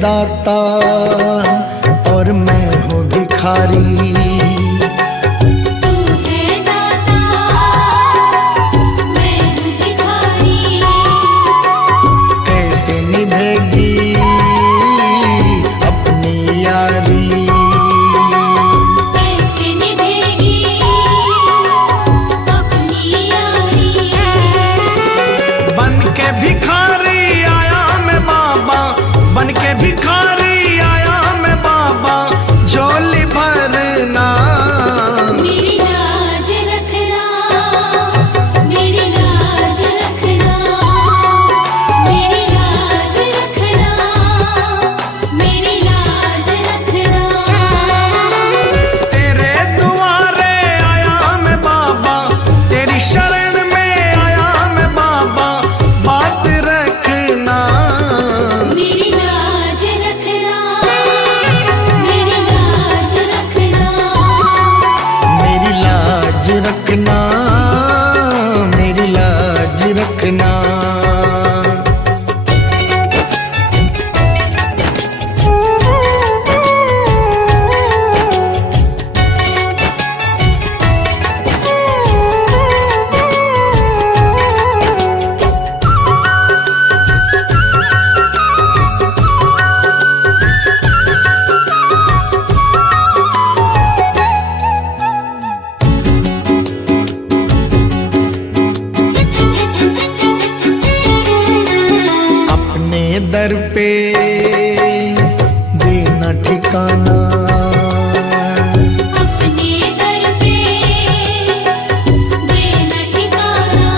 दाता और मैं हूँ भिखारी। मेरी लाज रखना। दर पे देना ठिकाना, अपने दर पे देना ठिकाना,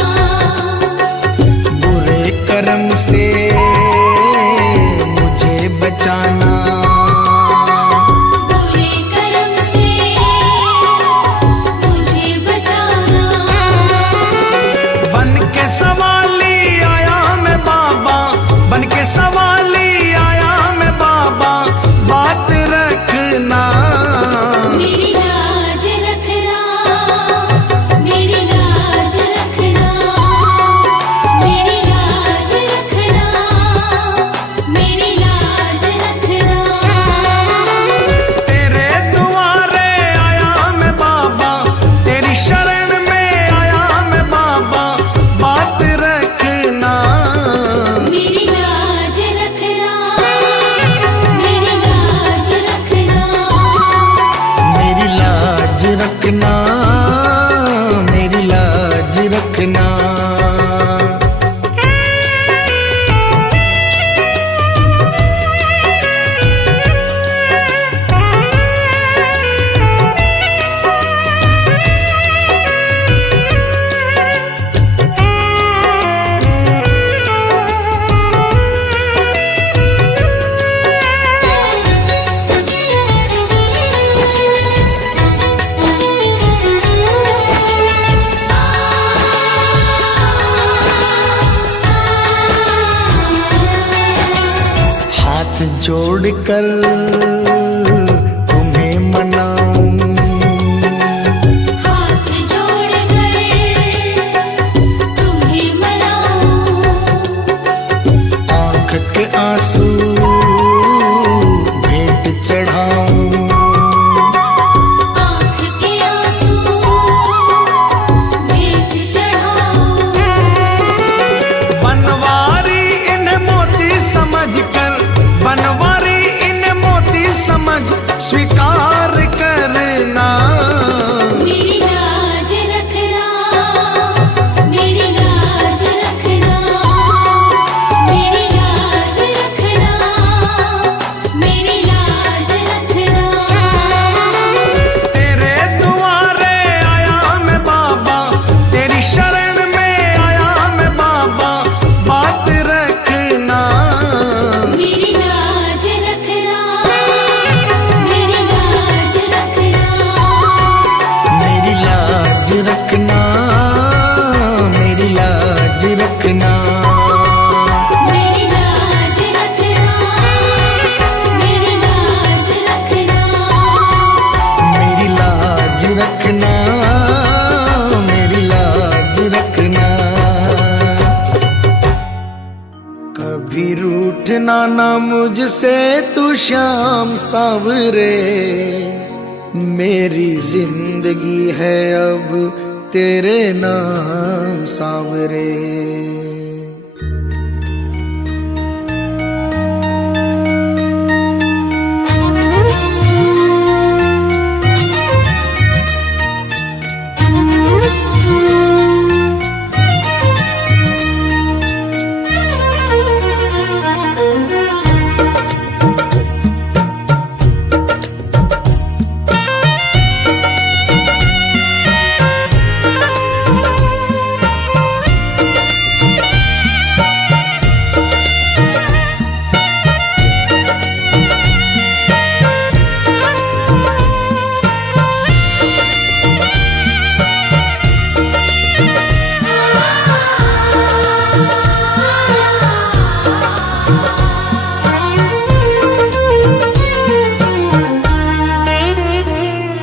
बुरे कर्म से मुझे बचाना, बुरे कर्म से मुझे बचाना। बन के सवाली आया मैं बाबा, बन के सवाली आया मैं बाबा, बात रखना। मेरी लाज रखना, मेरी लाज रखना, मेरी लाज रखना, मेरी लाज रखना। तेरे दुआरे आया मैं बाबा, तेरी शरण में आया मैं बाबा, बात रखना। मेरी लाज रखना, मेरी लाज रखना, मेरी लाज रखना, मेरी लाज रखना। हाथ जोड़कर तुम्हें मनाऊं, हाथ जोड़कर तुम्हें मनाऊं, आँख के आंसू भेंट चढ़ाऊं, आँख के आंसू भेंट चढ़ाऊं। बनवारी इन्हें मोती समझकर, बनवारी इन्हें मोती नाना मुझसे तू श्याम सावरे, मेरी जिंदगी है अब तेरे नाम सावरे।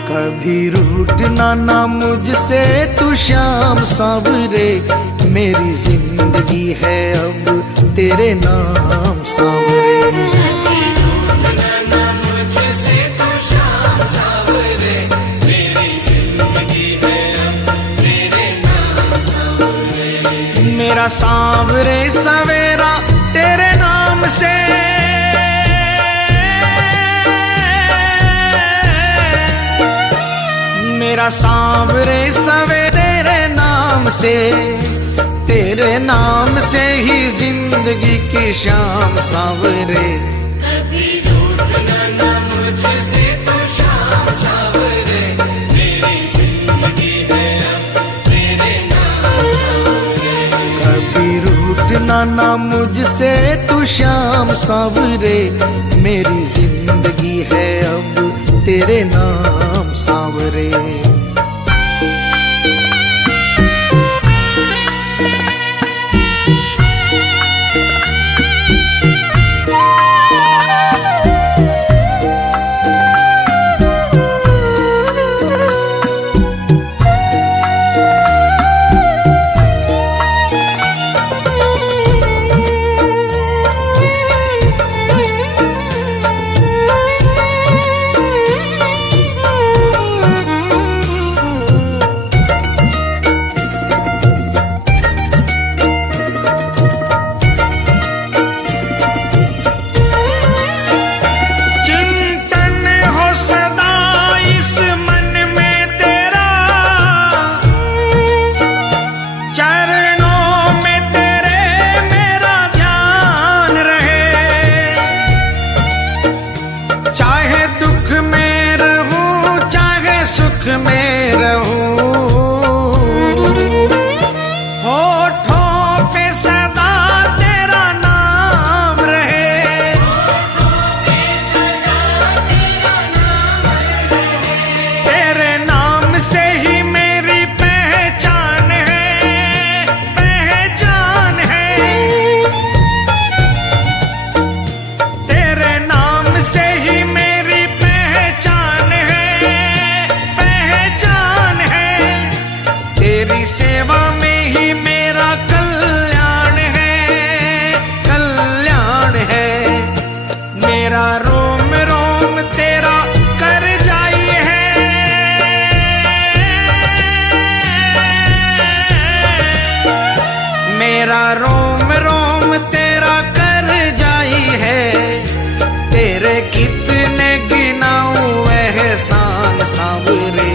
कभी रूठना ना मुझसे तू श्याम सावरे, मेरी जिंदगी है अब तेरे नाम सावरे। मेरा सांवरे सवेरा तेरे नाम से, मेरा सांवरे सवेरे तेरे नाम से, तेरे नाम से ही जिंदगी की शाम सांवरे। कभी रूठना ना मुझसे तू श्याम सावरे, मेरी जिंदगी है अब तेरे नाम सावरे। कभी रूठना ना मुझसे तू श्याम सावरे, मेरी जिंदगी है अब तेरे नाम सावरे। में रहूं, होठों पे सदा तेरा नाम रहे, तेरे नाम से ही मेरी पहचान है, पहचान है। तेरे नाम से ही मेरी पहचान है, तेरी सेवा में ही मेरा कल्याण है, कल्याण है। मेरा रोम रोम तेरा कर जाई है, मेरा रोम रोम तेरा कर जाई है। तेरे कितने गिनाऊं एहसान सांवरे,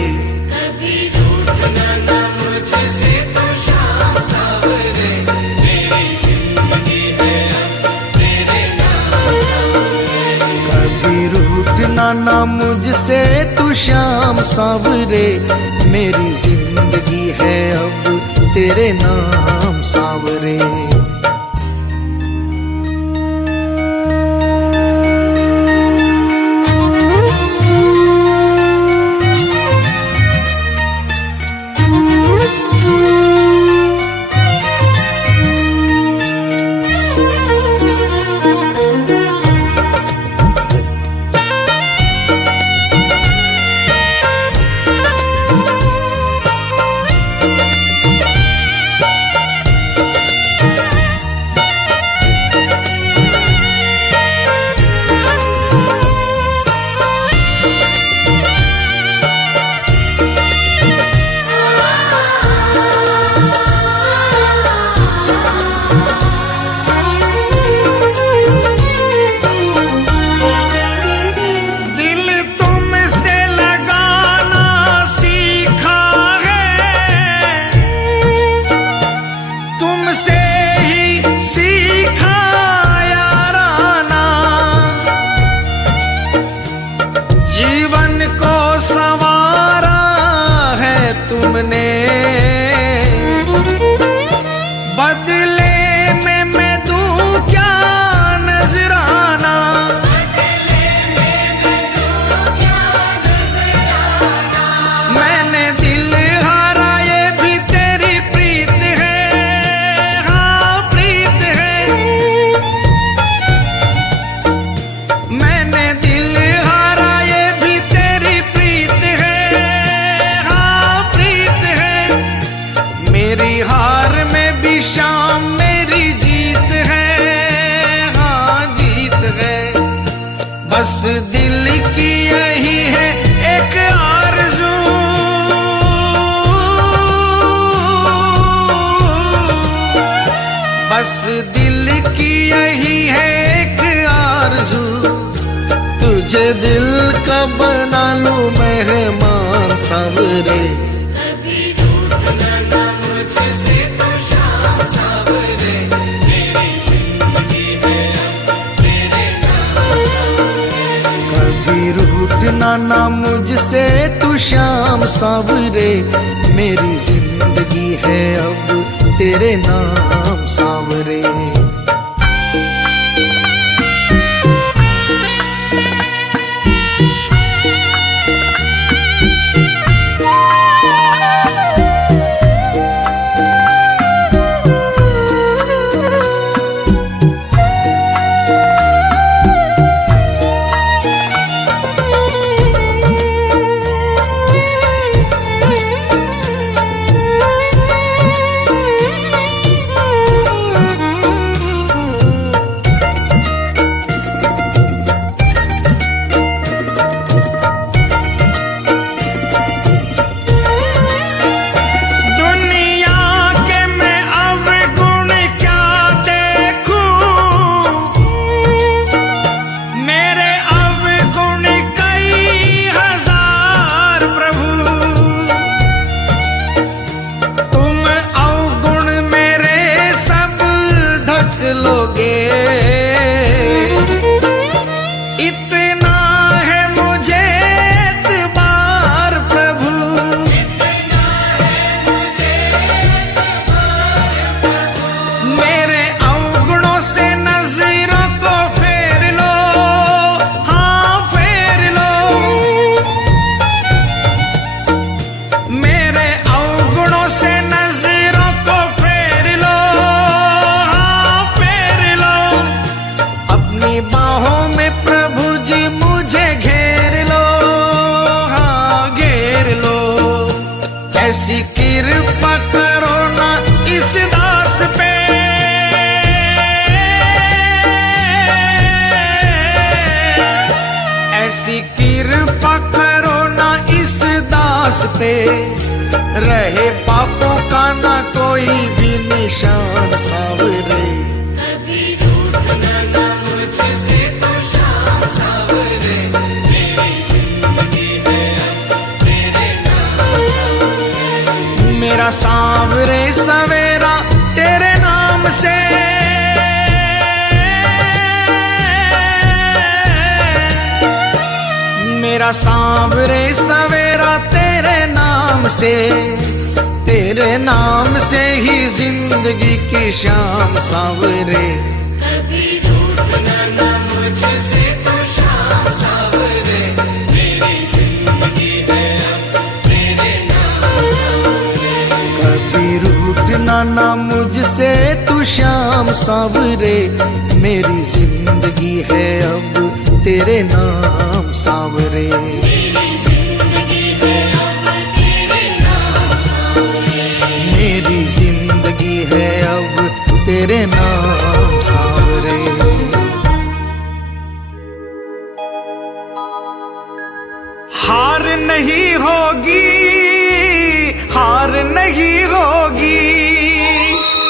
ना मुझसे तू श्याम सावरे, मेरी जिंदगी है अब तेरे नाम सावरे। बस दिल की यही है एक आरज़ू, तुझे दिल का बना लूं मेहमान सावरे। कभी रूठना न मुझसे तो शाम सावरे, मेरी जिंदगी है अब तेरे नाम सावरे। कभी रूठना ना मुझसे तू शाम सावरे, मेरी जिंदगी है अब तेरे नाम सावरे। ऐसी कृपा करो ना इस दास पे, ऐसी कृपा करो ना इस दास पे, रहे पापों का ना कोई भी निशान सावरे। कभी रूठना न मुझसे तो शाम सावरे, मेरी जिंदगी है अब तेरे नाम सावरे। मेरा सांवरे सवेरा तेरे नाम से, मेरा सांवरे सवेरा तेरे नाम से, तेरे नाम से ही जिंदगी की शाम सावरे। कभी रूठना न मुझसे तो शाम सावरे, मेरी जिंदगी है अब तेरे नाम सावरे। कभी रूठना ना मुझसे तू शाम सावरे, मेरी जिंदगी है अब तेरे नाम सावरे। मेरी जिंदगी है अब तेरे नाम सावरे। मेरी जिंदगी है अब तेरे नाम सावरे। हार नहीं होगी, हार नहीं होगी,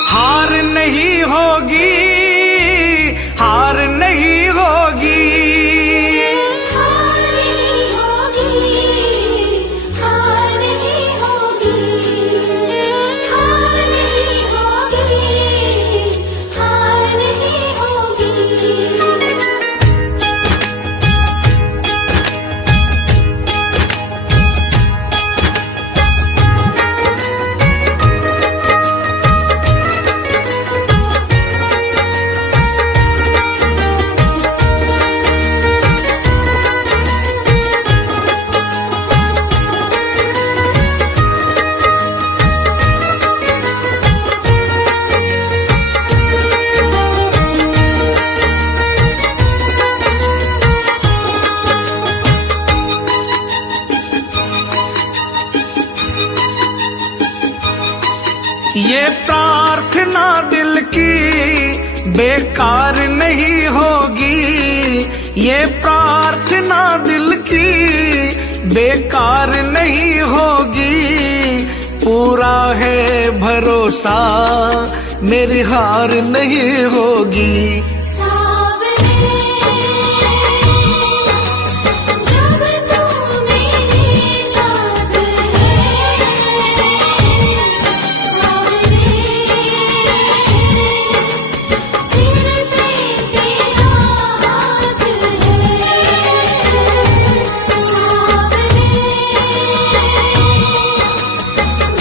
हार नहीं होगी, हार नहीं होगी। हार नहीं होगी, हार नहीं होगी, हार नहीं होगी, हार नहीं होगी। ये प्रार्थना दिल की बेकार नहीं होगी, ये प्रार्थना दिल की बेकार नहीं होगी। पूरा है भरोसा मेरी हार नहीं होगी। सावरे जब तू मेरे साथ है, सावरे सिर पे तेरा हाथ है, सावरे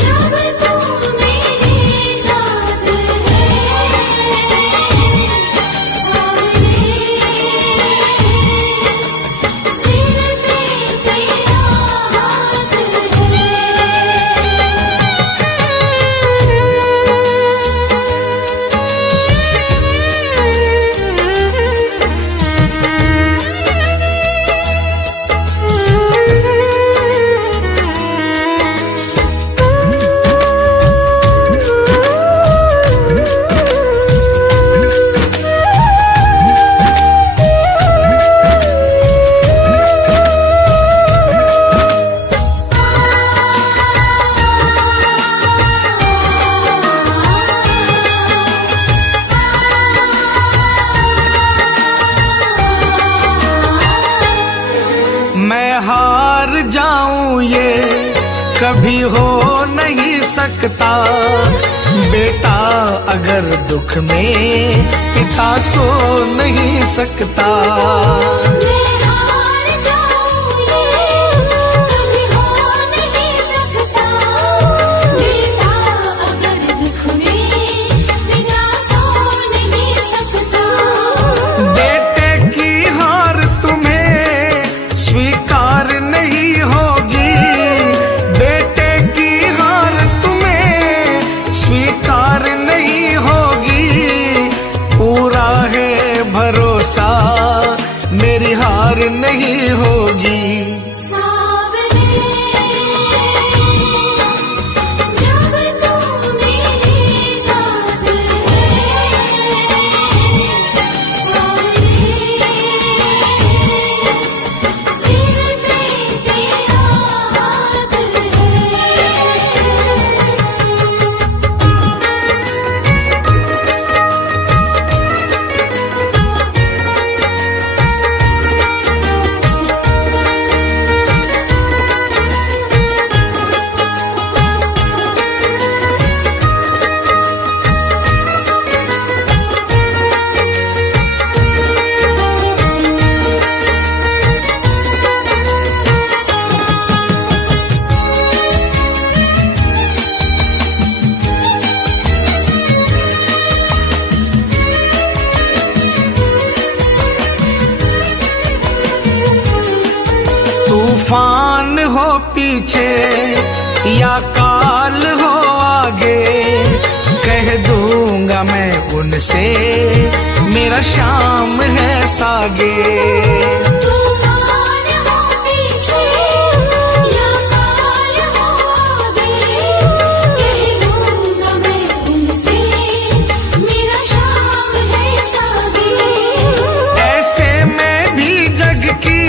जब तू मेरे साथ है, सावरे सिर पे तेरा हाथ मैं हार जाऊं ये कभी हो नहीं सकता। बेटा अगर दुख में पिता सो नहीं सकता। मैं हार जाऊं ये कभी हो नहीं सकता। बेटा अगर दुख में पिता सो नहीं सकता। बेटे की हार तुम्हें स्वीकार नहीं होगी। बेटे की हार तुम्हें स्वीकार नहीं होगी। पूरा है भरोसा मेरी हार नहीं होगी। सावरे जब तू मेरे साथ है, सावरे सिर पे तेरा हाथ है। तूफान हो पीछे या काल हो आगे, कह दूंगा मैं उनसे मेरा शाम है सागे। तूफान हो पीछे या काल हो आगे, कह दूंगा मैं उनसे मेरा शाम है सागे। ऐसे में भी जग की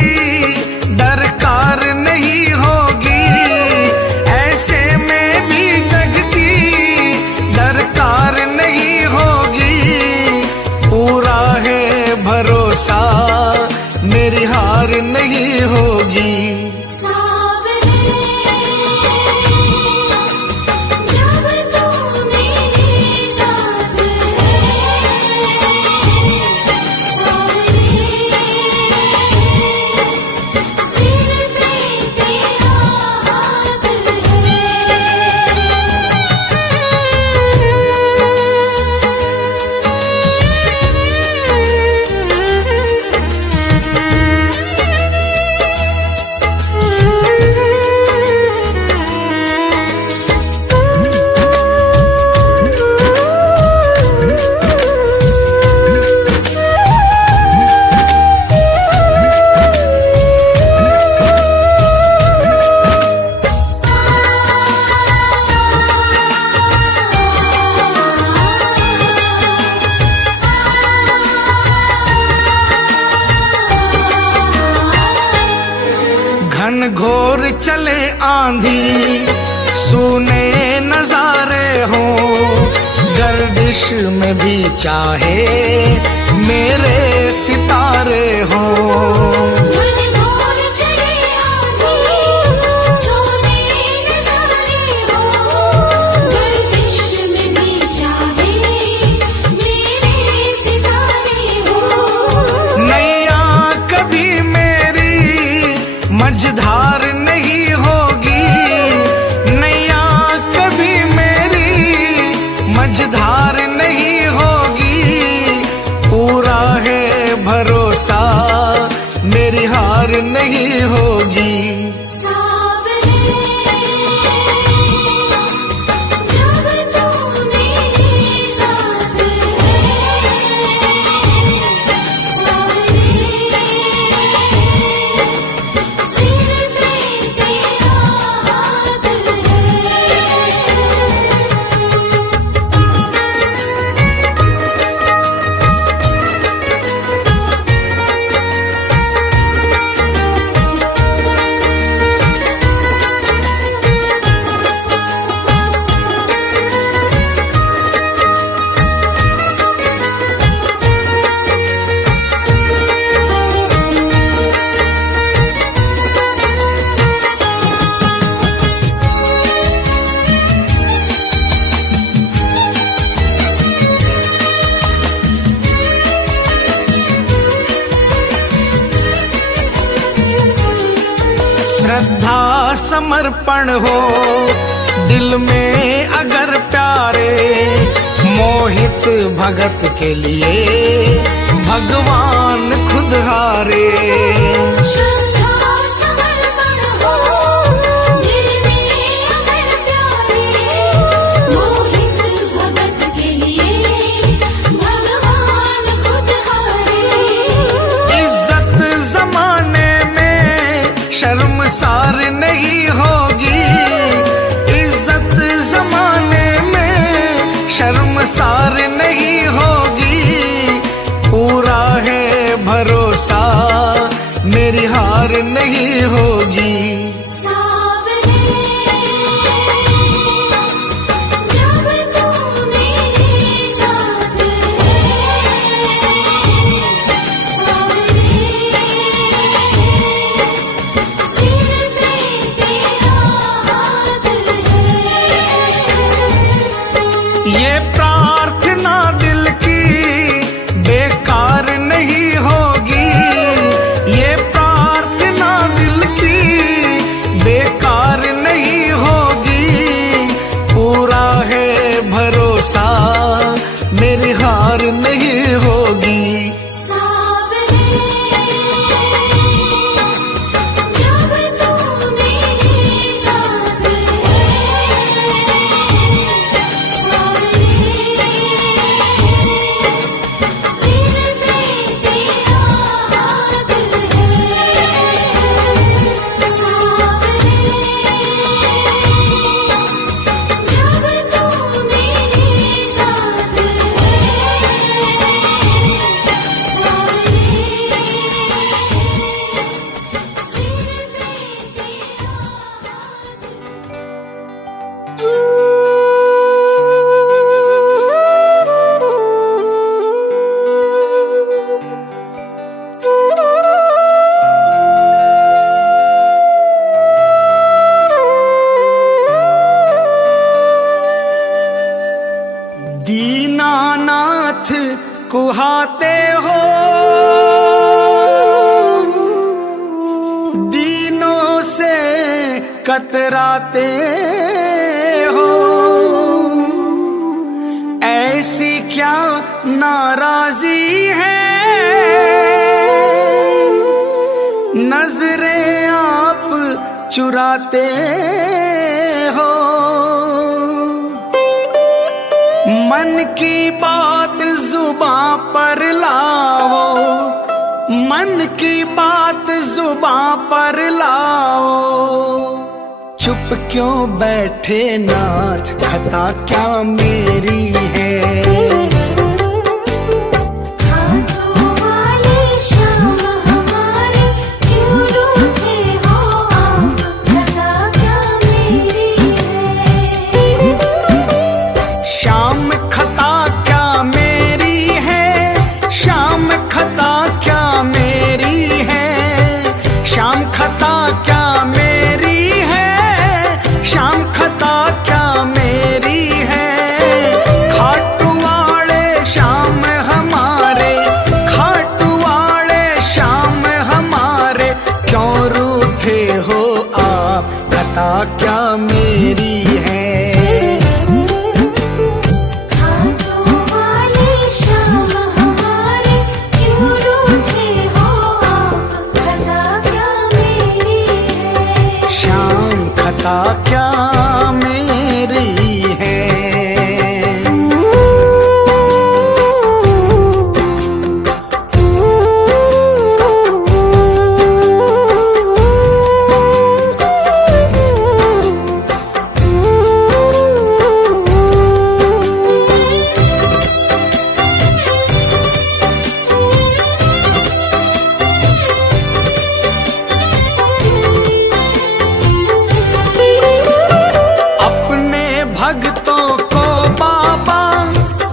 दरकार नहीं होगी। ऐसे में भी जग की दरकार नहीं होगी। पूरा है भरोसा मेरी हार नहीं होगी। सावरे जब तू मेरे साथ है, सावरे सिर पे तेरा हाथ घन घोर चले आंधी, सूने नजारे हो, गर्दिश गर्दिश में भी चाहे मेरे सितारे हो। धुन बोल चले आंधी सोने नजारे हो। गर्दिश में भी चाहे मेरे सितारे हो। नैया कभी मेरी मझधार नहीं होगी, नैया कभी मेरी मझधार नहीं होगी। पूरा है भरोसा मेरी हार नहीं होगी। सावरे जब तू मेरे साथ है। सावरे सिर पे तेरा हाथ है। श्रद्धा समर्पण हो दिल में अगर प्यारे, मोहित भगत के लिए भगवान खुद हारे। श्रद्धा समर्पण हो दिल में अगर प्यारे, मोहित भगत के लिए भगवान खुद हारे। इज्जत जमाने में शर्मसार नहीं होगी, इज्जत जमाने में शर्मसार नहीं होगी। पूरा है भरोसा मेरी हार नहीं होगी। सावरे जब तू मेरे साथ है। सावरे सिर पे तेरा हाथ है। ये प्रार्थना दिल की बेकार नहीं होगी, ये प्रार्थना दिल की बेकार नहीं होगी। पूरा है भरोसा मेरी हार नहीं होगी। सावरे जब तू मेरे साथ है। सावरे सिर पे तेरा हाथ है। सावरे जब तू मेरे साथ दीनानाथ कुहाते हो, दीनों से कतराते हो। ऐसी क्या नाराजी है, नजरें आप चुराते हो। मन की बात जुबां पर लाओ, मन की बात जुबां पर लाओ। चुप क्यों बैठे नाथ, खता क्या मेरी है। हाथों वाले श्याम हमारे क्यों रूठे हो आप, खता क्या मेरी है। श्याम खता क्या क्या मेरी है। खाटू वाले श्याम हमारे क्यों रूठे हो आप, खता क्या मेरी है। श्याम खता क्या मेरी है। भक्तों को बाबा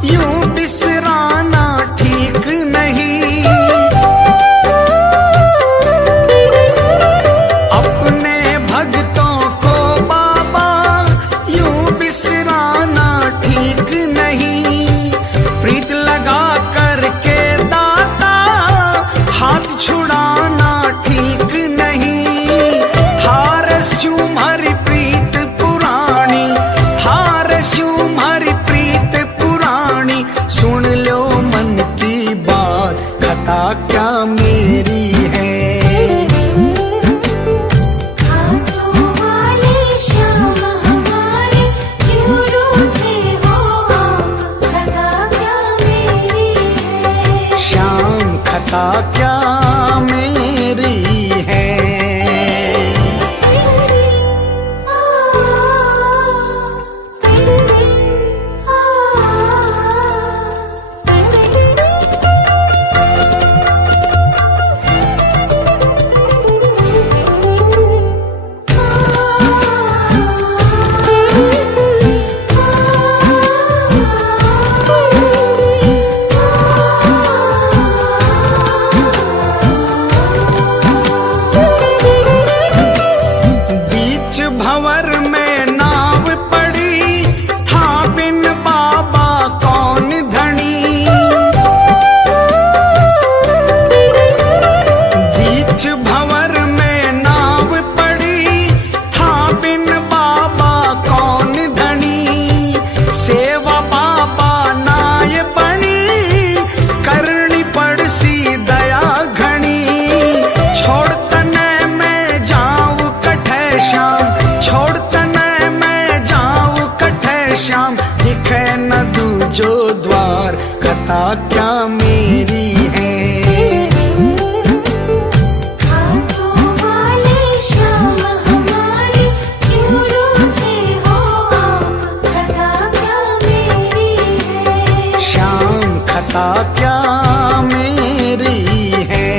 यूं बिसराना ठीक नहीं। अपने भक्तों को बाबा यूं बिसराना ठीक नहीं। प्रीत लगा करके दाता हाथ छुड़ाना ठीक नहीं। थार स्यूं हरि प्रीत पुरानी, हमारी प्रीत पुरानी, सुन लो मन की बात, खता क्या मेरी है। खाटू वाले श्याम हमारे क्यों रूठे हो आप, खता क्या मेरी है। श्याम खता क्या मेरी है। भंवर में नाव पड़ी था बिन बाबा कौन धनी। बीच भंवर में नाव पड़ी था बिन बाबा कौन धनी। सेवा बाबा नाय बनी करनी पड़सी दया घनी। छोड़ तने मैं जाऊं कठे श्याम, छोड़ तने मैं जाऊं कठे श्याम, दिखे न दूजो द्वार, कथा क्या मेरी है। खाटू वाले श्याम हमारे क्यों रूठे हो आप, खता क्या मेरी है। श्याम खता क्या मेरी है।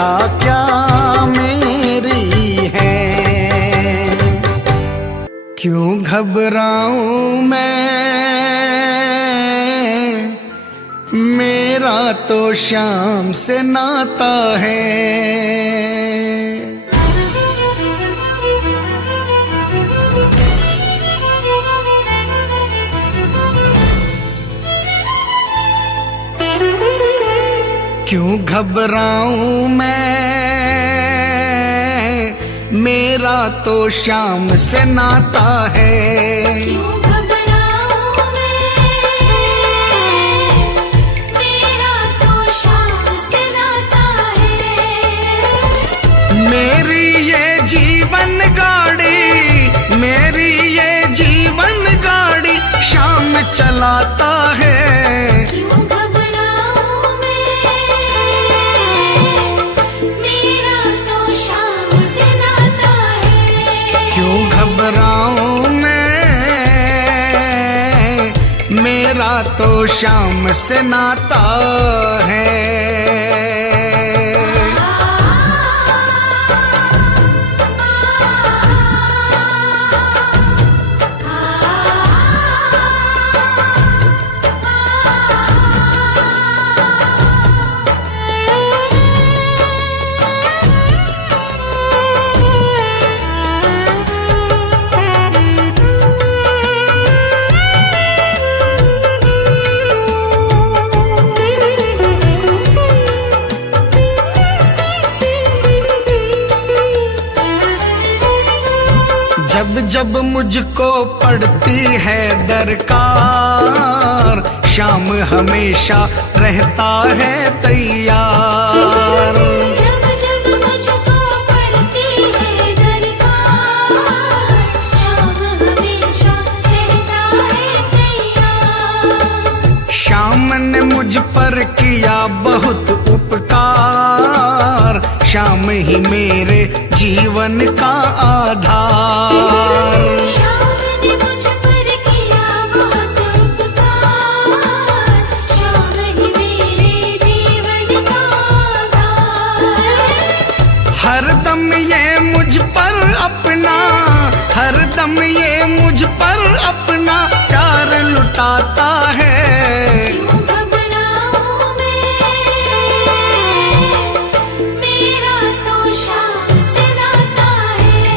खता क्या मेरी है। क्यों घबराऊं मैं, मेरा तो श्याम से नाता है। क्यों घबराऊं मैं, मेरा तो श्याम से नाता है। क्यों घबराऊं मैं, मेरा तो श्याम से नाता है। मेरी ये जीवन गाड़ी, मेरी ये जीवन गाड़ी श्याम चलाता है। क्यों घबराऊं मैं, मेरा तो श्याम से नाता है। क्यों घबराऊं मैं, मेरा तो श्याम से नाता है। जब जब मुझको पड़ती है दरकार, श्याम हमेशा रहता है तैयार। जब जब मुझको पड़ती है दरकार, श्याम हमेशा रहता है तैयार। श्याम ने मुझ पर किया बहुत उपकार, श्याम ही मेरे जीवन का आधार। श्याम ने मुझ पर किया बहुत उपकार, श्याम ही मेरे जीवन का आधार। हरदम ये मुझ पर अपना, हरदम ये मुझ पर अपना प्यार लुटाता है। क्यों घबराऊं मैं, मेरा तो श्याम से नाता है।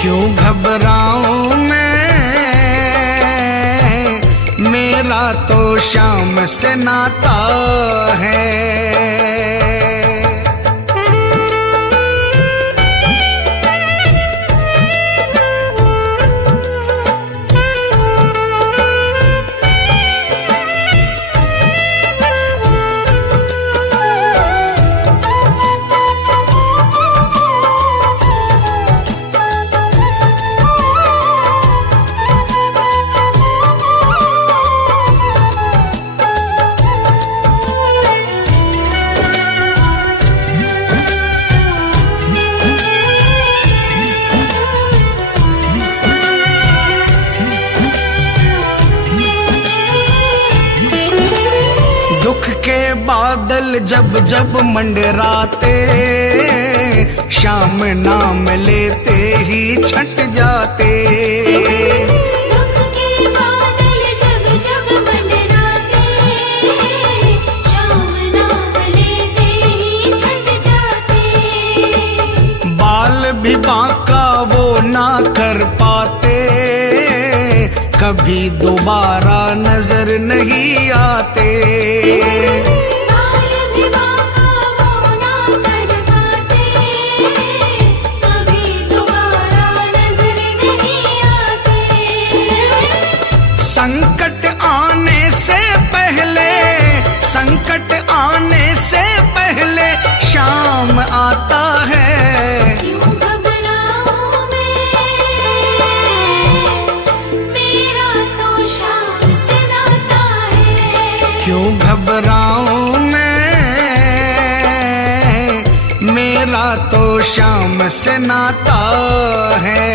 क्यों घबराऊं मैं, मेरा तो श्याम से नाता है। दुख के बादल जब जब मंडराते, श्याम नाम लेते ही छट जाते। दुख के बादल जब जब मंडराते, श्याम नाम लेते ही छट जाते। बाल भी बांका वो ना कर पाते, कभी दोबारा नजर नहीं आते। बाल भी बांका वो ना कर पाते, कभी दोबारा नजर नहीं आते। संकट आने से पहले, संकट आने से पहले श्याम आता है। क्यों घबराऊं मैं, मेरा तो श्याम से नाता है। क्यों घबराऊं मैं, मेरा तो श्याम से नाता है।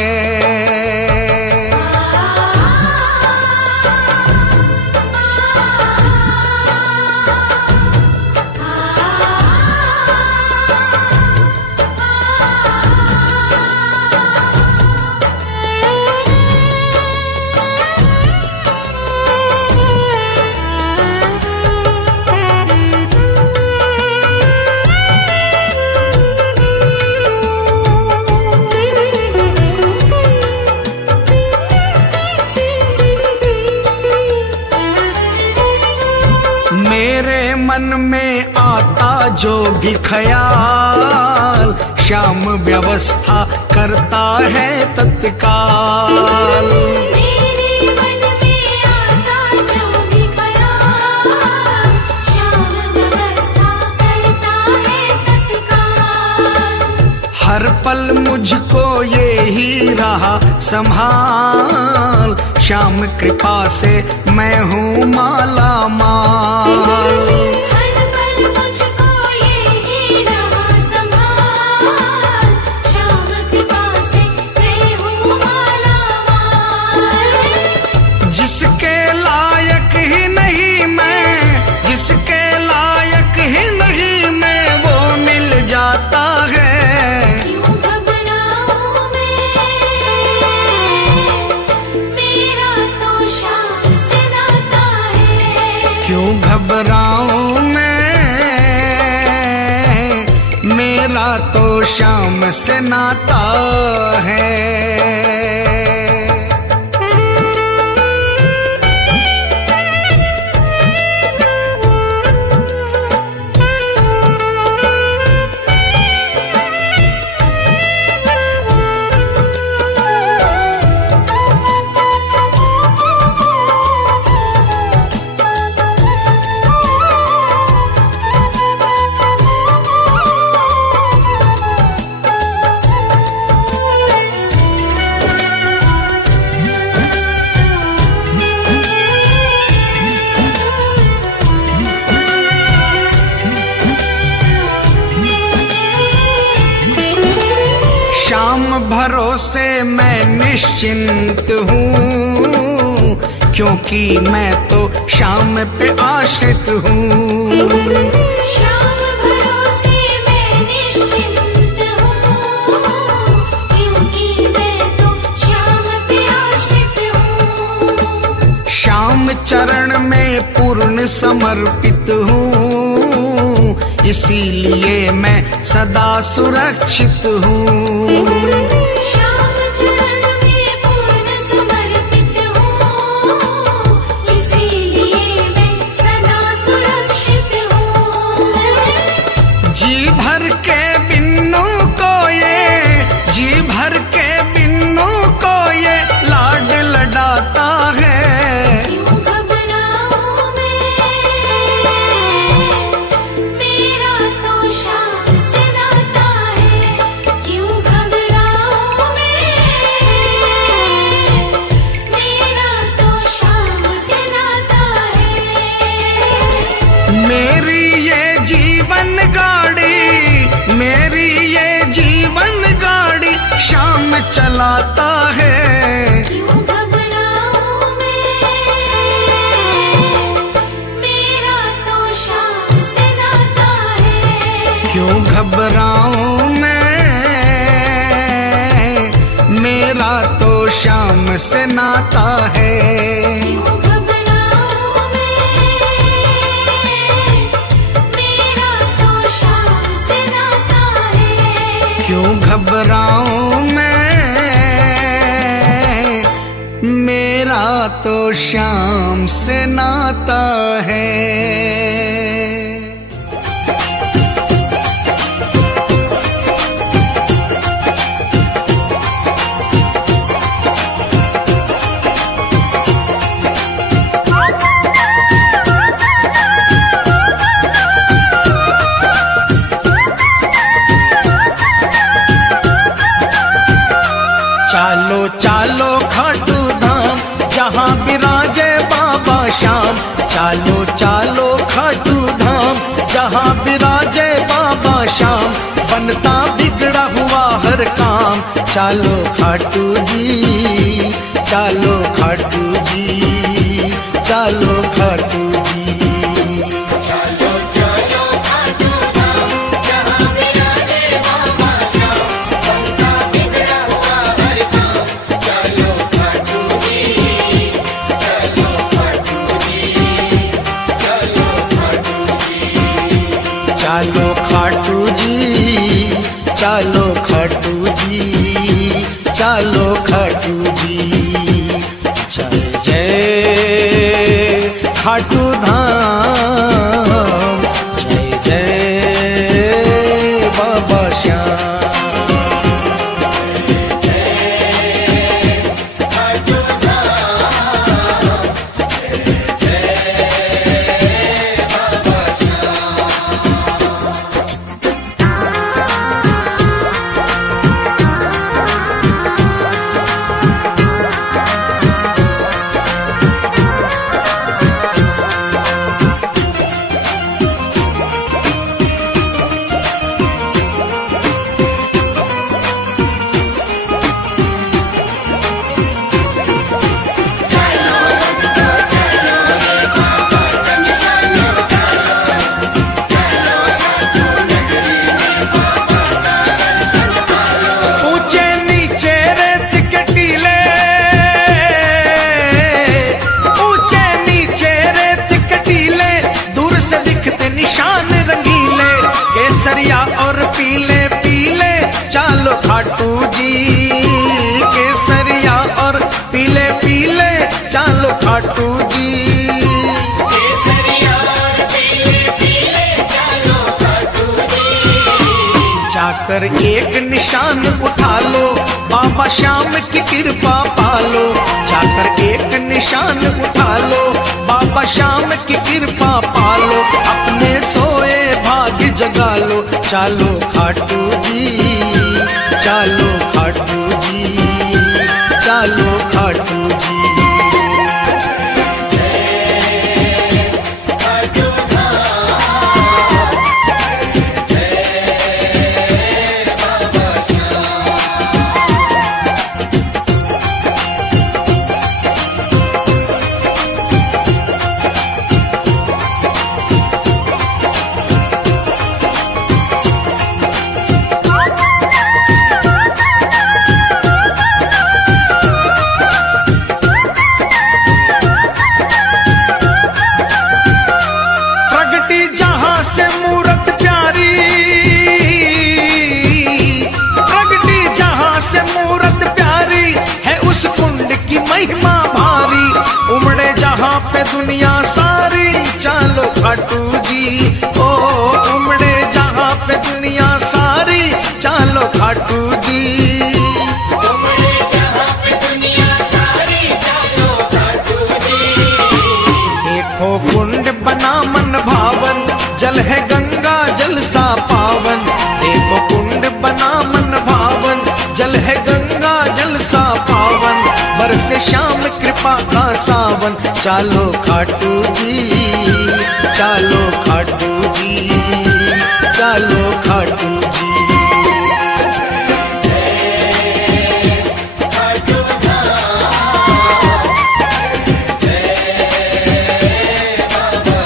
जो भी ख्याल, श्याम व्यवस्था करता है तत्काल। मेरे मन में आता जो भी ख्याल, श्याम व्यवस्था करता है तत्काल। हर पल मुझको ये ही रहा संभाल, श्याम कृपा से मैं हूँ माला माल। हर पल मुझको ये ही रहा संभाल, श्याम कृपा से मैं हूँ माला माल। जिसके लायक ही नहीं मैं, जिसके लायक ही नहीं मैं, वो मिल जाता है। क्यों घबराऊं मैं, मेरा तो श्याम से नाता है। क्यों घबराऊं मैं, मेरा तो श्याम से नाता है। श्याम भरोसे मैं निश्चिंत हूँ, क्योंकि मैं तो श्याम पे आश्रित हूँ। श्याम भरोसे मैं निश्चिंत हूँ, क्योंकि मैं तो श्याम पे आश्रित हूँ। श्याम चरण में पूर्ण समर्पित हूँ, इसीलिए मैं सदा सुरक्षित हूँ। श्याम चरण में पूर्ण समर्पित हूँ, इसीलिए मैं सदा सुरक्षित हूँ। जी भर के बिन्नू को ये, जी भर के बिन्नू को ये लाड लडाता है। क्यों घबराऊं मैं, मेरा तो श्याम से नाता है। क्यों घबराऊं मैं, मेरा तो श्याम से नाता है। मेरी ये जीवन गाड़ी, मेरी ये जीवन गाड़ी श्याम चलाता है। क्यों घबराऊं मैं, मेरा तो श्याम से नाता है। क्यों घबराऊं मैं, मेरा तो श्याम से नाता है। क्यों घबराऊं मैं, मेरा तो श्याम से नाता है। क्यों घबराऊं मैं, मेरा तो श्याम से नाता है। चालो चालो खाटू धाम, जहाँ विराजे बाबा श्याम। चालो चालो खाटू धाम, जहाँ विराजे बाबा श्याम। बनता बिगड़ा हुआ हर काम, चालो खाटू जी, चालो खाटू जी, चालो खाटू जी। चलो चलो खाटू धाम, जहाँ विराजे बाबा श्याम। बनता बिगड़ा हुआ हर काम, चलो खाटू जी, चलो खाटू जी, चलो खाटू जी। चालो खाटू जी, चालो खाटू जी, चालो खाटू जी। जय जय खाटू धाम, जय जय और पीले पीले चालो खाटू जी, केसरिया और पीले पीले चालो खाटू जी। केसरिया और पीले पीले चालो खाटू जी। जाकर एक निशान उठा लो, बाबा श्याम की कृपा पालो। जाकर एक निशान उठा लो, बाबा श्याम की कृपा पालो। अपने सोए भाग्य जगा लो, चालो खाटू जी, चालो खाटू जी, चालो खाटू जी। खाटू धाम बाबा प्रगटी जहां से मूरत प्यारी, प्रगटी जहां से मूरत प्यारी है, उस कुंड की महिमा भारी। उमड़े जहां पे दुनिया सारी, चालो खाटू जी। ओ उमड़े जहां पे दुनिया सारी, चालो खाटू जी। उमड़े जहां पे दुनिया सारी, चालो खाटू जी। देखो कुंड बना मन भावन, जल है गंगा जल सा पावन। देखो कुंड बना मन भावन, जल है गंगा जल सा पावन। बरसे श्याम कृपा का सावन, चालो खाटू जी, चालो खाटू जी, चालो खाटू जी। खाटू धाम बाबा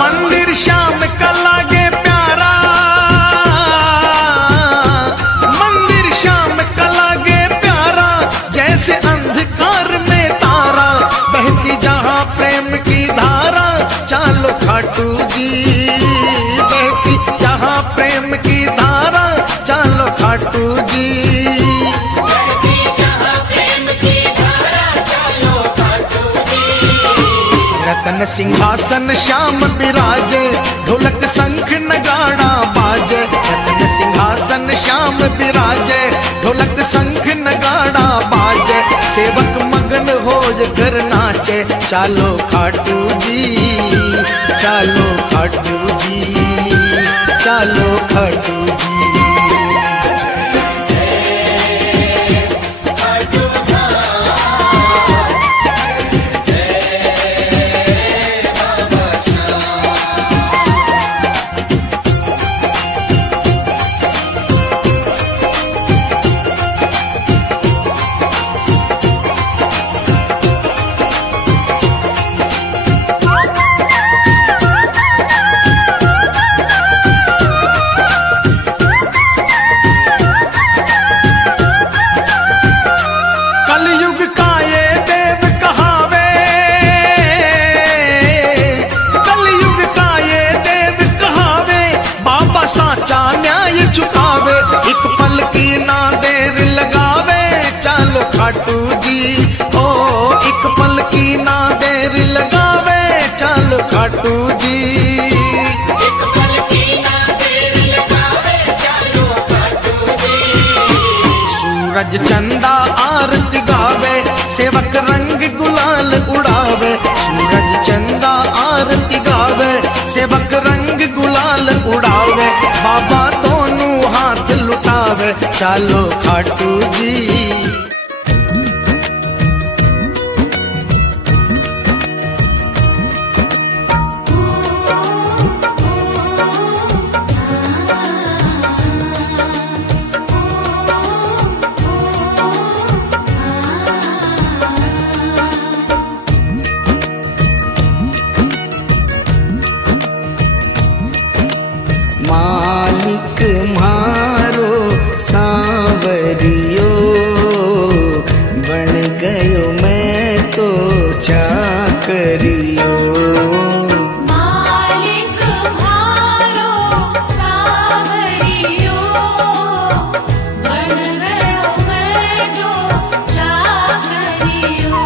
मंदिर श्याम का लागे प्यारा, मंदिर श्याम का लागे प्यारा, जैसे अंधकार में तारा। बहती जहां प्रेम की धारा, चालो खाटू जी। बहती जहां प्रेम की धारा, चालो खाटू जी। बहती जहां प्रेम की धारा, चालो खाटू जी। रतन सिंहासन श्याम विराज, ढोलक शंख नगाड़ा बाज। रतन सिंहासन श्याम विराज, ढोलक शंख नगाड़ा बाज। सेवक मगन हो कर नाचे, चालो खाटू जी, चालो खाटू जी, चालो खाटू जी। खाटू धाम बाबा कलयुग का ये देव कहावे, कलयुग का ये देव कहावे। बाबा साचा न्याय चुकावे, एक पल की ना देर लगावे, चालो खाटू जी। ओ एक पल की ना देर लगावे, चालो खाटू जी। एक पल की ना देर लगावे, चालो खाटू जी। सूरज चंदा आरती गावे, सेवक रंग गुलाल उड़ावे। सूरज चंदा आरती गावे, सेवक रंग गुलाल उड़ावे। बाबा दोनों हाथ लुटावे, चालो खाटू जी। करियो। मालिक म्हारो सावरियो, बन गयो मैं तो चाकरियो।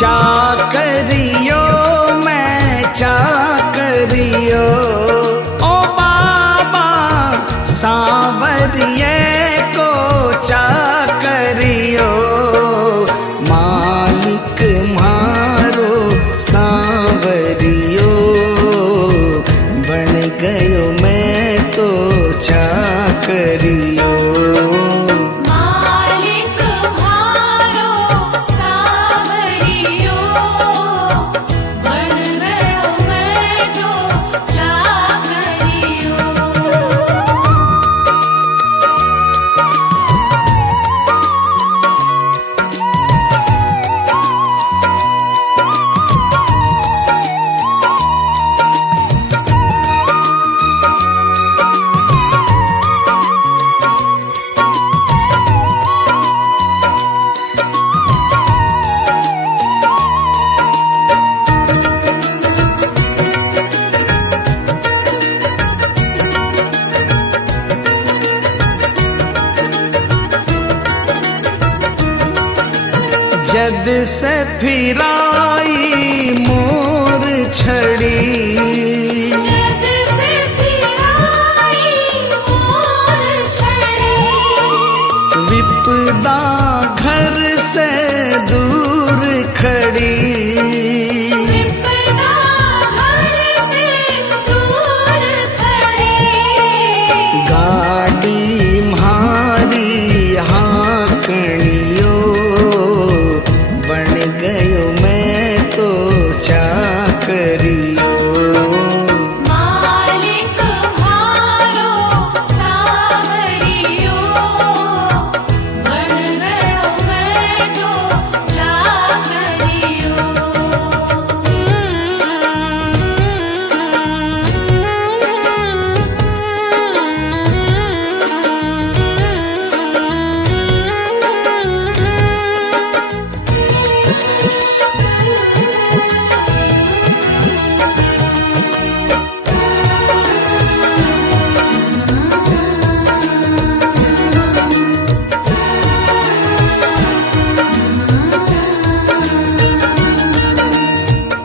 चाकरियो मैं चाकरियो, ओ बाबा सांवरिये को चाकरियो। मालिक म्हारो सांवरियो, बन गयो मैं तो चाकरियो। मालिक म्हारो सावरियो, बन गयो मैं तो चाकरियो। जद से फिराई मोर छड़ी, जद से फिराई मोर छड़ी, विपदा घर से दूर खड़ी। विपदा घर से दूर खड़ी। गाड़ी म्हारी हाँकणियो, बन गयो मैं तो चाकरियो। मालिक म्हारो सावरियो, बन गयो मैं तो चाकरियो।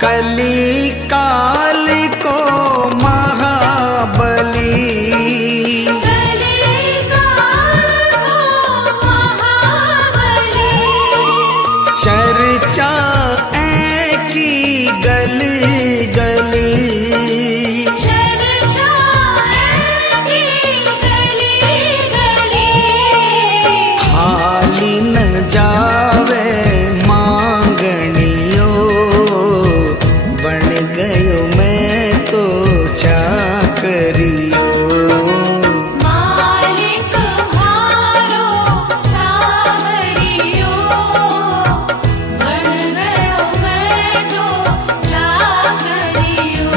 कली काल को महाबली, कलिकाल को महाबली, चर्चा ऐ की गली गली। चर्चा की गली गली। खाली न जावे मांगणियो, बन गयो मैं तो चाकरियो। मालिक म्हारो सावरियो, बन गयो मैं तो चाकरियो।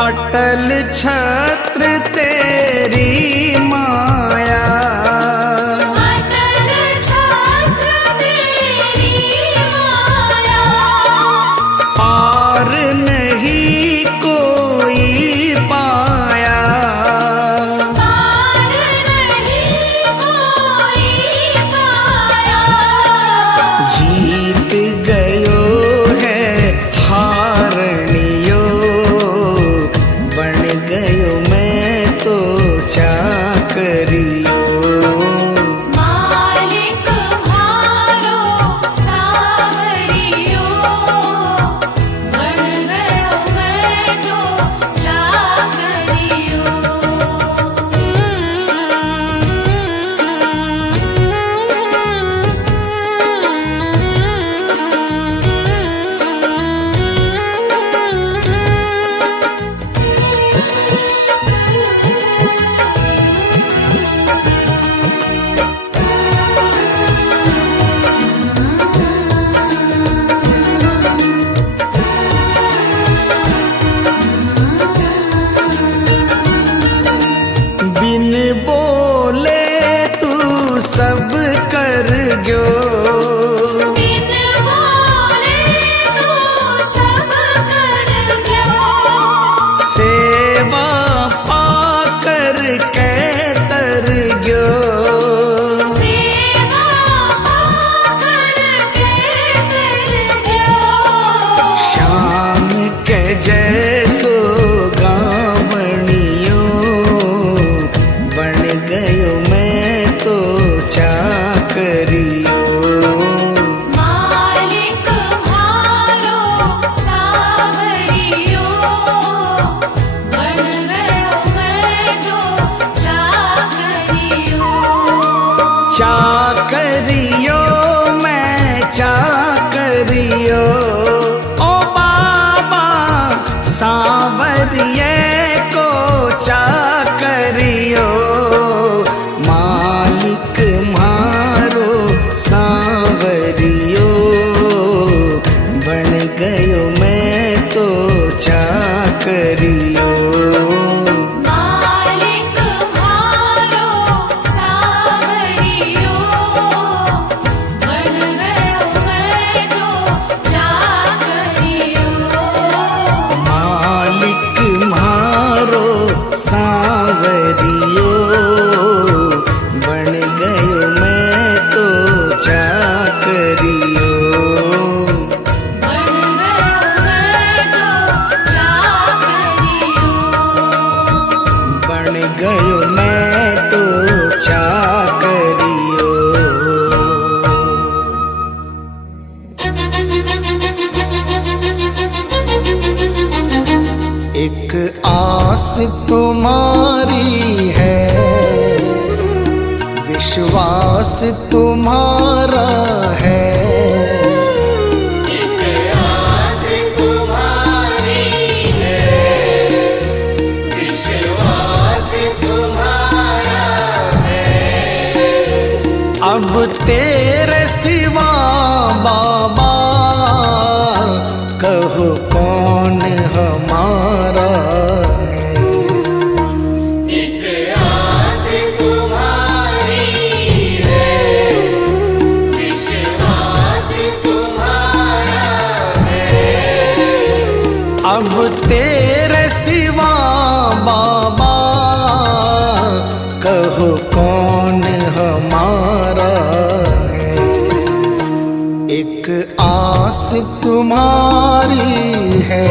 अटल छत्र तेरी माया, अटल छत्र तेरी माया, पार नहीं कोई पाया। पार नहीं कोई पाया। जीत गयो है हारणियो, बन गयो मैं तो चाकरियो। गयो। बिन बोले तू सब कर गयो। सेवा पाकर कै तर गयो। सेवा पाकर के कर गयो। श्याम के जैसो गावणियो बन गयो मैं तो चाकरियो। मालिक म्हारो सावरियो बन गयो मैं तो चाकरियो। चाकरियो मैं चाकरियो ओ बाबा सांवरिये को चाकरियो। मालिक मारो सांवरियो बन गयो मैं तो चाकरियो। मालिक म्हारो सावरियो बन गयो मैं तो चाकरियो। मालिक मारो सांवरियो बन गयो मैं तो चाकरियो। बन गयो मैं तो चाकरियो। बन गयो मैं तो चाकरियो। एक आस तुम्हारी है, विश्वास तुम्हारा है। एक आस तुम्हारी है, विश्वास तुम्हारा है। अब तेरे सिवा बाबा कहो कौन हमारा है। एक आस तुम्हारी है, विश्वास तुम्हारा है। अब तेरे सिवा बाबा कहो कौन हमारा है। एक आस तुम्हारी है।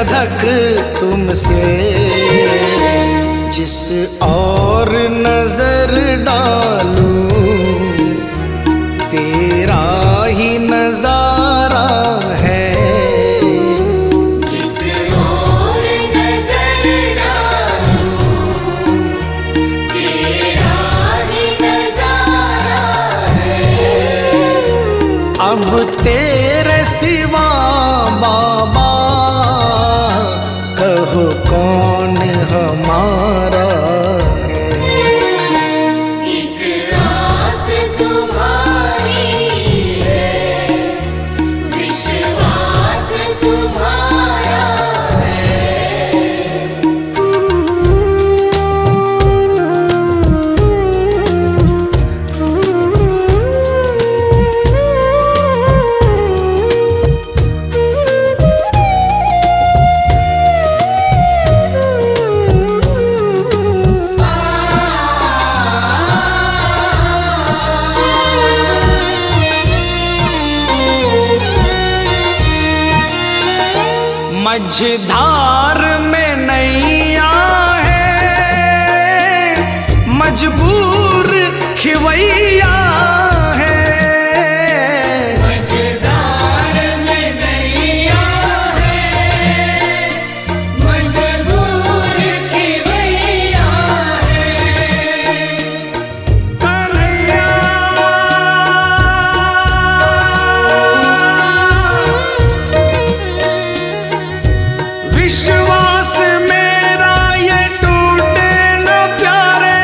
धधक तुमसे, जिस और नजर डालूं तेरा ही नजारा है। जिस ओर नजर डालूं तेरा ही नजारा है। अब तेरे सिवा बाबा कहो कौन हमारा है। एक आस तुम्हारी है, विश्वास तुम्हारा है। मझधार में नैया है, मजबूर खिवैया है। मझधार में नैया है, मजबूर खिवैया है। कन्हैया विश्वास मेरा ये टूटे न प्यारे,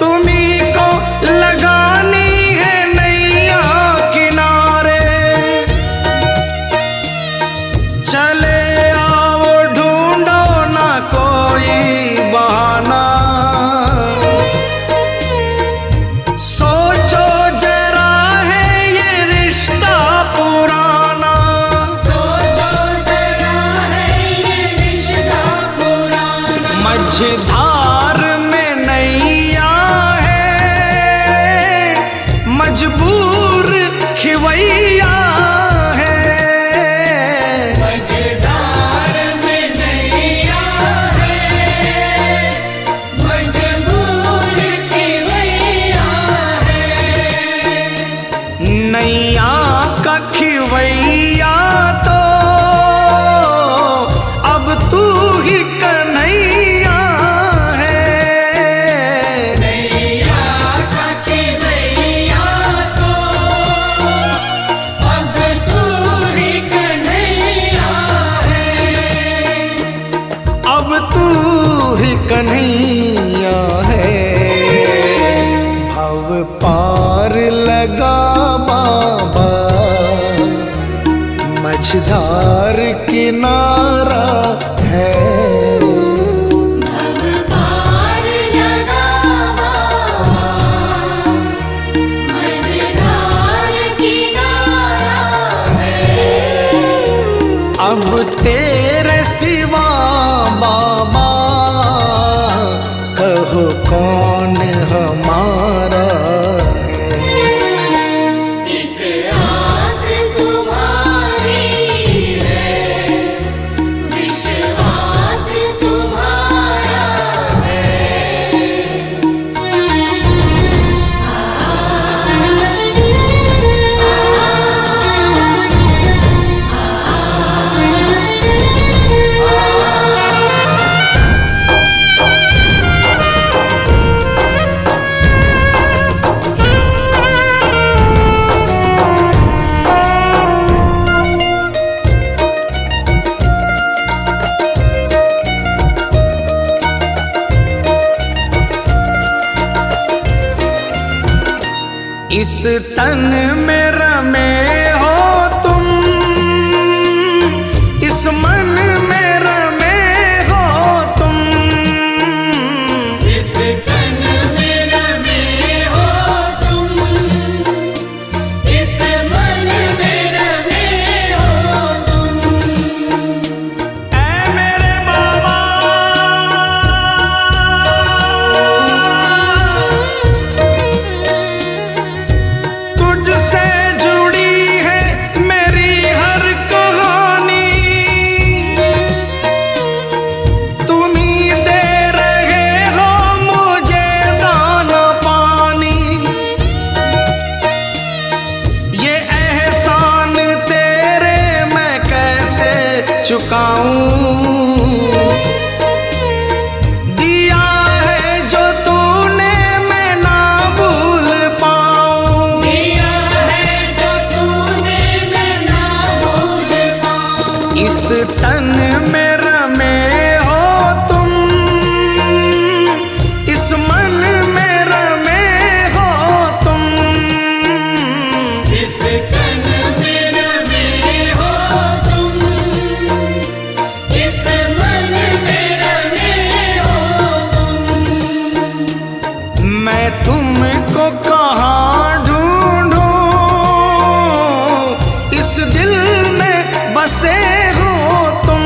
तुम्ही को लगानी है नैया किनारे। चले आओ ढूंढो ना कोई बहाना, सोचो जरा है ये रिश्ता पुराना। सोचो जरा है ये रिश्ता पुराना। मझधार में नैया है, मजबूर खिवैया है। मझधार में नैया है, मजबूर खिवैया है। नैया का खिवैया तो अब तू ही कन्हैया है। नैया का खिवैया तो अब तू ही कन्हैया है। अब तू ही कन्हैया है। भव पार लगा बाबा, मझधार किनारा है। भव पार लगा बाबा, मझधार किनारा है। अब तेरे सिवा बाबा कहो कौन हमारा है। एक आस तुम्हारी है, विश्वास तुम्हारा है। इस तन में रमे हो तुम, इस मन में रमे हो तुम। इस तन में रमे हो तुम, इस मन में रमे हो तुम। ऐ मेरे बाबा तुझसे चुकाऊं। दिया है जो तूने मैं ना भूल पाऊं। दिया है जो तूने मैं ना भूल पाऊं। इस तन में रमे हो तुम, इस मन में रमे हो तुम। इस तन में रमे हो तुम, इस मन में रमे हो तुम। मैं तुमको कहाँ ढूंढूं, इस दिल में बसे हो तुम।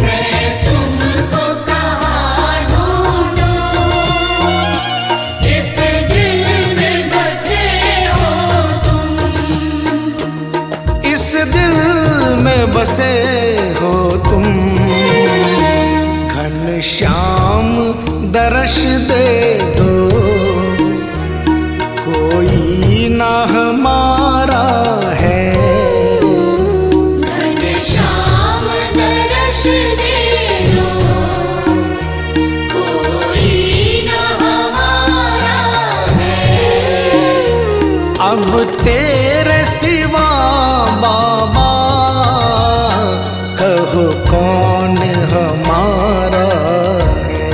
मैं तुमको कहाँ ढूंढूं, इस दिल में बसे हो तुम। इस दिल में बसे हो तुम। घनश्याम दर्श दे दो, कोई ना हमारा है। घनश्याम दर्श दे दो, कोई न हमारा है। अब तेरे सिवा बाबा कहो कौन हमारा है।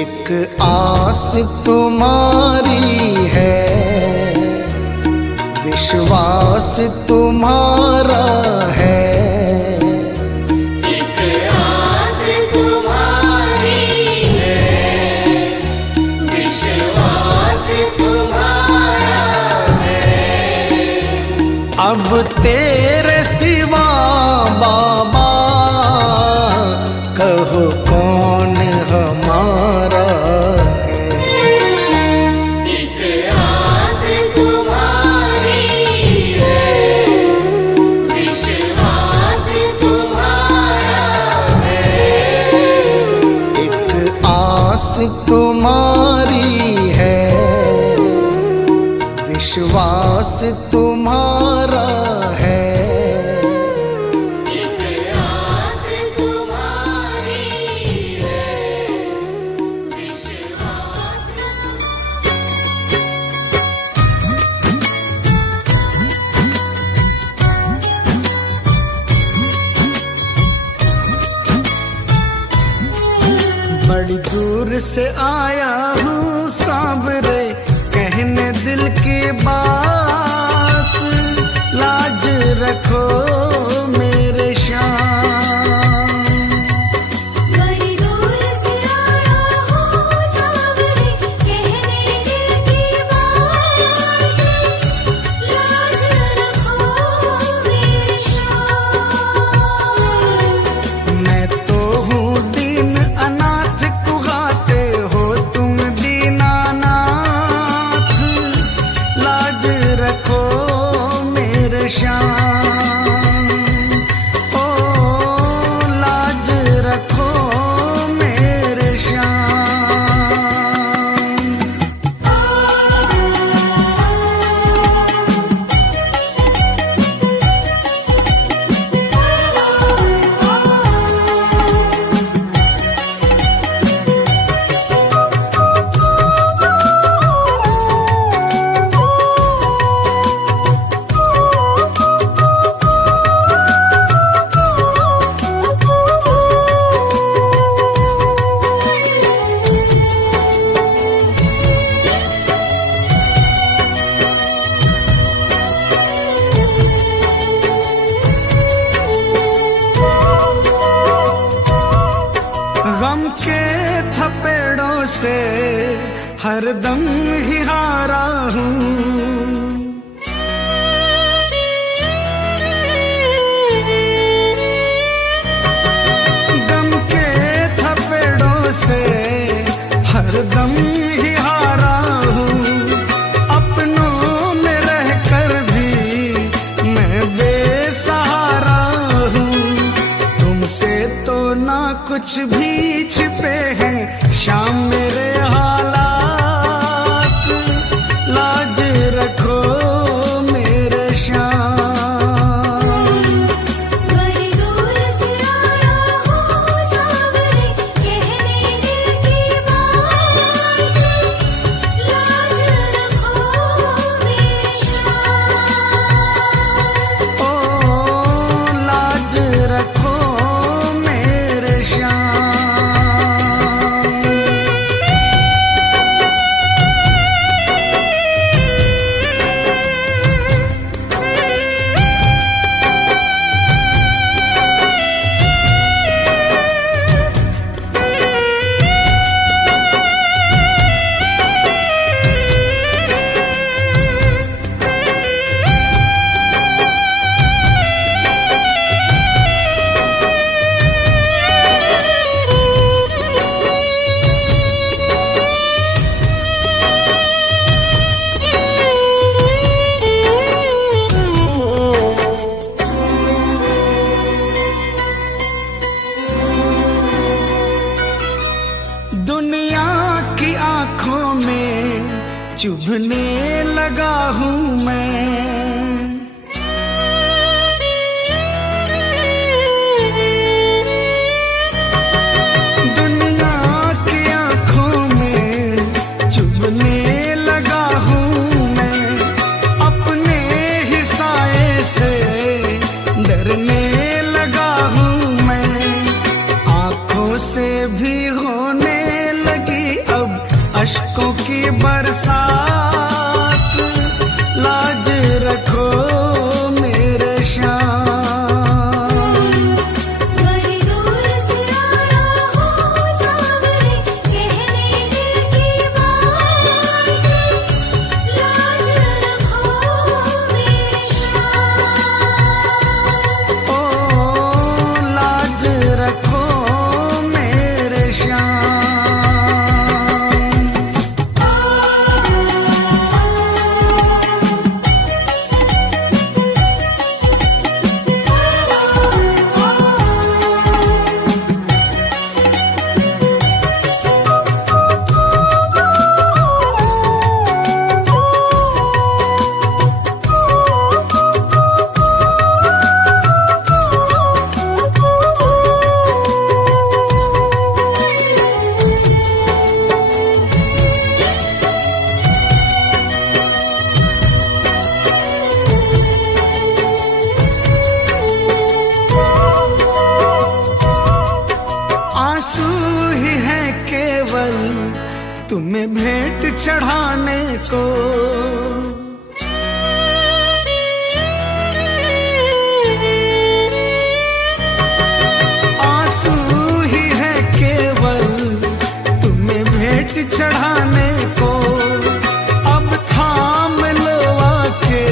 एक आस तुम्हारी है, विश्वास तुम्हारा है। एक आस तुम्हारी है, विश्वास तुम्हारा है। अब तेरे सिवा बाबा कहो कौन हमारा है। एक आस तुम्हारी है, विश्वास तुम्हारा है। एक आस तुम्हारी है, विश्वास तुम्हारा है। एक आस तुम्हारी है, विश्वास। बड़ी दूर से आया हूँ सांवरे, कहने दिल की बात। लाज रखो मेरे श्याम। बड़ी दूर से आया हूँ सांवरे, कहने दिल की बात। लाज रखो मेरे श्याम। मैं तो हूँ दीन अनाथ, कुहाते हो तुम दीनानाथ। लाज रखो मेरे श्याम। ओ लाज रखो मेरे श्याम। गम के थपेड़ों से हरदम ही हारा हूँ। गम के थपेड़ों से हरदम ही हारा हूँ। अपनों में रहकर भी मैं बेसहारा हूँ। तुमसे तो ना कुछ भी छिपे हैं शाम मेरे हालात। लाज रखो मेरे श्याम। हूँ मैं। दुनिया की आंखों में चुभने लगा हूँ मैं, अपने ही साए से डरने लगा हूँ मैं। आंखों से भी होने लगी अब अश्कों की बरसात, लाज रखो मेरे श्याम। बड़ी दूर से आया हूँ सावरे, कहने दिल की बात, लाज रखो मेरे श्याम। ओ लाज रखो मेरे श्याम। आंसू ही है केवल तुम्हें भेंट चढ़ाने को, आंसू ही है केवल तुम्हें भेंट चढ़ाने को। अब थाम लो आके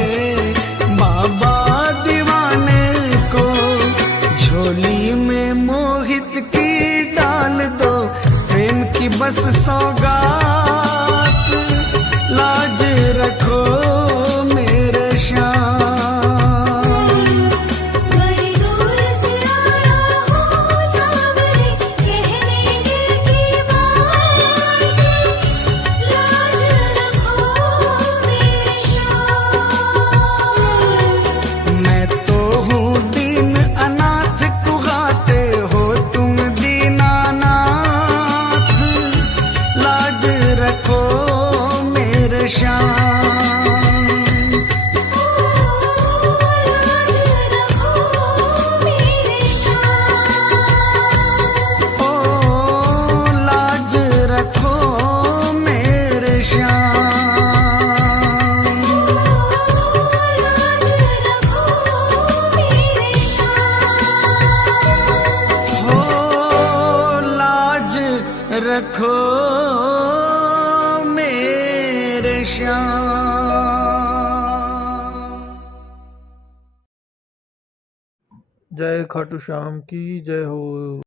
बाबा दीवाने को, झोली में मोहित की डाल दो प्रेम की बस सौगात, लाज रखो मेरे श्याम। बड़ी दूर से आया हूँ सावरे, कहने दिल की बात, लाज रखो मेरे श्याम। मैं तो हूँ दीन अनाथ, कुगाते हो तुम दीनानाथ, लाज रखो मेरे श्याम। लाज रखो मेरे श्याम। ओ लाज रखो मेरे श्याम। जय खाटू श्याम की जय हो।